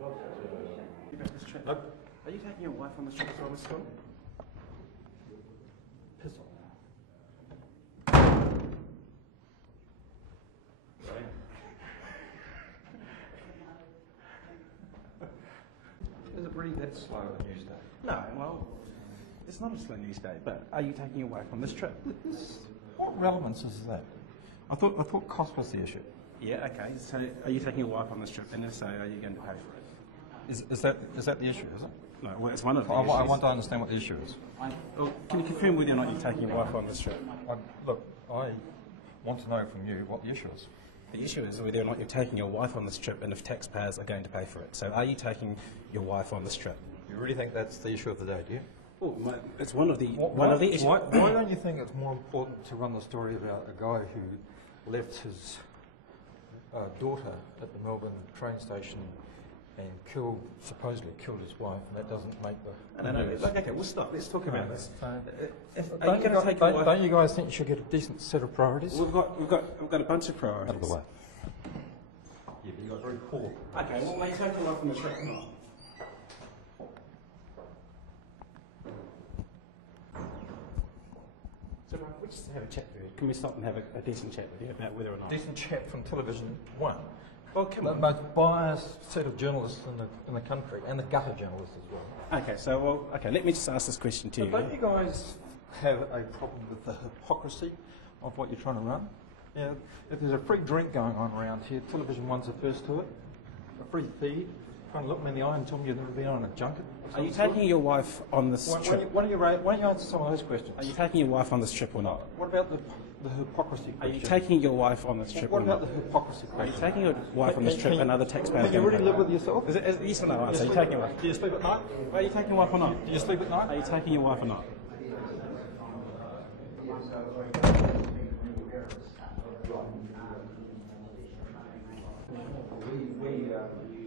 Nope. Are you taking your wife on this trip as well, Mr. Connell? Piss off. Is it really that slow a news day? No, well, it's not a slow news day, but are you taking your wife on this trip? What relevance is that? I thought cost was the issue. Yeah, okay. So are you taking your wife on this trip? And if so, are you going to pay for it? Is that the issue, is it? No, well, it's one of the I issues. want to understand what the issue is. Well, can you confirm whether or not you're taking your wife on this trip? Look, I want to know from you what the issue is. The issue is whether or not you're taking your wife on this trip and if taxpayers are going to pay for it. So are you taking your wife on this trip? You really think that's the issue of the day, do you? Oh, it's one of the issues. Why don't you think it's more important to run the story about a guy who left his daughter at the Melbourne train station and supposedly killed his wife, and that doesn't make the news? Okay, we'll stop. Let's talk about this. Don't you guys think you should get a decent set of priorities? We've got a bunch of priorities. Out of the way. Yeah, but you guys are very poor. Okay, well, may take your wife on the trip or not? So, Brian, we'll just have a chat with you. Can we stop and have a decent chat with you about whether or not? Decent chat from Television One. Well, come The on. most biased set of journalists in the country, and the gutter journalists as well. Okay, so, let me just ask this question to you. But don't you guys have a problem with the hypocrisy of what you're trying to run? Yeah, if there's a free drink going on around here, Television One's the first to it. A free feed. Trying to look me in the eye and tell me you've never been on a junket. Are you taking your wife on this trip? Why don't you answer some of those questions? Are you taking your wife on this trip or not? What about the hypocrisy question? Are you taking your wife on this trip What or not? about the hypocrisy Are you question? taking your wife on this trip and other taxpayers? Can you really live with yourself? Is it yes or no answer? Are you taking your wife? Do you sleep at night? Are you taking your wife or not? Do you sleep at night? Are you taking your wife or not? We